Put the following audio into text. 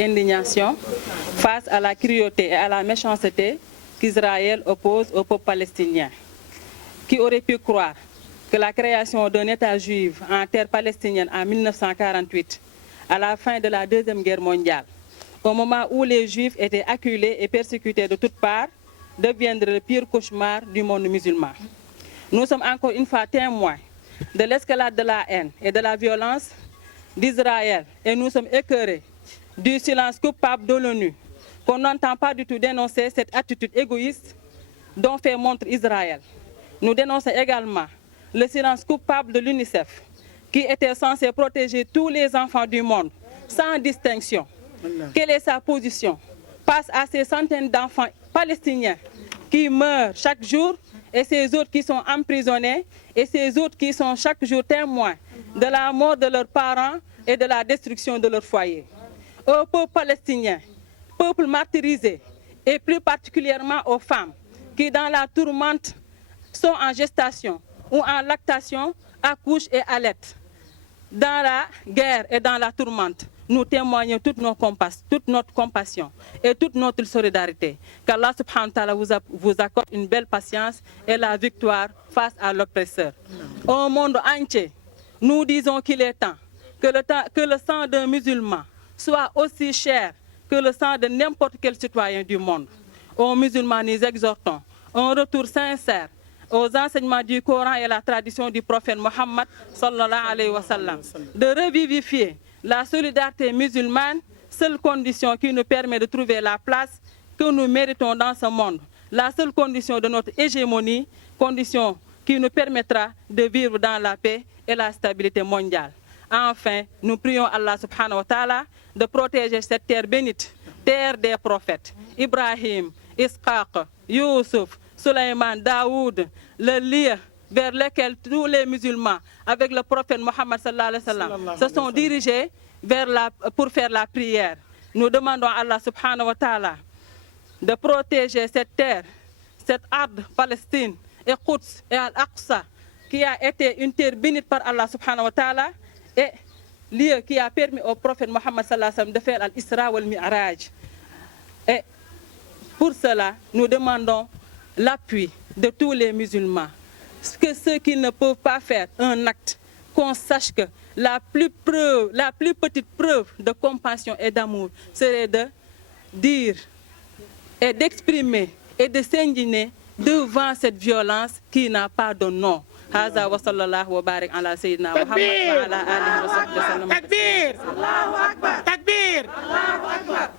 indignation face à la cruauté et à la méchanceté qu'Israël oppose au peuple palestinien. Qui aurait pu croire que la création d'un État juif en terre palestinienne en 1948, à la fin de la Deuxième Guerre mondiale, au moment où les Juifs étaient acculés et persécutés de toutes parts, deviendrait le pire cauchemar du monde musulman. Nous sommes encore une fois témoins de l'escalade de la haine et de la violence d'Israël et nous sommes écœurés du silence coupable de l'ONU, qu'on n'entend pas du tout dénoncer cette attitude égoïste dont fait montre Israël. Nous dénonçons également le silence coupable de l'UNICEF, qui était censé protéger tous les enfants du monde, sans distinction. Quelle est sa position face à ces centaines d'enfants palestiniens qui meurent chaque jour et ces autres qui sont emprisonnés et ces autres qui sont chaque jour témoins de la mort de leurs parents et de la destruction de leur foyer? Au peuple palestinien, peuple martyrisé, et plus particulièrement aux femmes qui dans la tourmente sont en gestation ou en lactation, accouchent et allaitent. Dans la guerre et dans la tourmente, nous témoignons toute notre compassion et toute notre solidarité. Qu'Allah subhanahu wa ta'ala vous accorde une belle patience et la victoire face à l'oppresseur. Au monde entier, nous disons qu'il est temps que le sang d'un musulman soit aussi cher que le sang de n'importe quel citoyen du monde. Aux musulmans, nous exhortons un retour sincère aux enseignements du Coran et la tradition du prophète Mohammed sallallahu alayhi wa sallam, de revivifier la solidarité musulmane, seule condition qui nous permet de trouver la place que nous méritons dans ce monde, la seule condition de notre hégémonie, condition qui nous permettra de vivre dans la paix et la stabilité mondiale. Enfin, nous prions Allah subhanahu wa ta'ala de protéger cette terre bénite, terre des prophètes, Ibrahim, Ishaq, Youssouf, Sulayman, Daoud, le lieu vers lequel tous les musulmans, avec le prophète Mohammed sallallahu alayhi wa sallam, se sont dirigés pour faire la prière. Nous demandons à Allah subhanahu wa ta'ala de protéger cette terre, cette arde Palestine, et Quds et Al-Aqsa, qui a été une terre bénite par Allah subhanahu wa ta'ala, et lieu qui a permis au prophète Mohammed sallallahu alayhi wa sallam de faire Al-Isra wal-Mi'raj. Et pour cela, nous demandons l'appui de tous les musulmans. Que ceux qui ne peuvent pas faire un acte, qu'on sache que la plus petite preuve de compassion et d'amour serait de dire et d'exprimer et de s'indigner devant cette violence qui n'a pas de nom. هذا وصلى الله وبارك على سيدنا محمد وعلى آله وصحبه وسلم. تكبير الله أكبر تكبير الله أكبر.